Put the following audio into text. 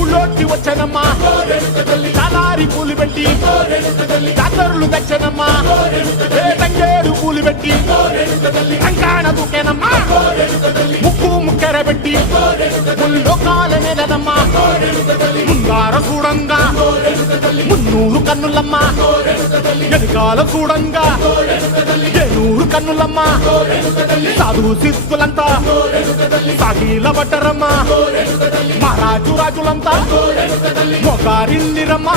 ఊళ్ళోకి వచ్చనమ్మా చాలారి పూలు పెట్టి జాతరులు తెచ్చనమ్మా తంగేడు పూలు పెట్టి కంకాణ దూకేనమ్మా ముక్కు ముక్కెర పెట్టి ముల్లోకాల నెలనమ్మా ముందార చూడంగా మున్నూరు కన్నులమ్మా ఎదుగాల చూడంగా ఏనూరు కన్నులమ్మా సాధువు శిస్తులంతా సాగిల పడ్డరమ్మా మహారాజు రాజులంతా మొగారిందిరమ్మా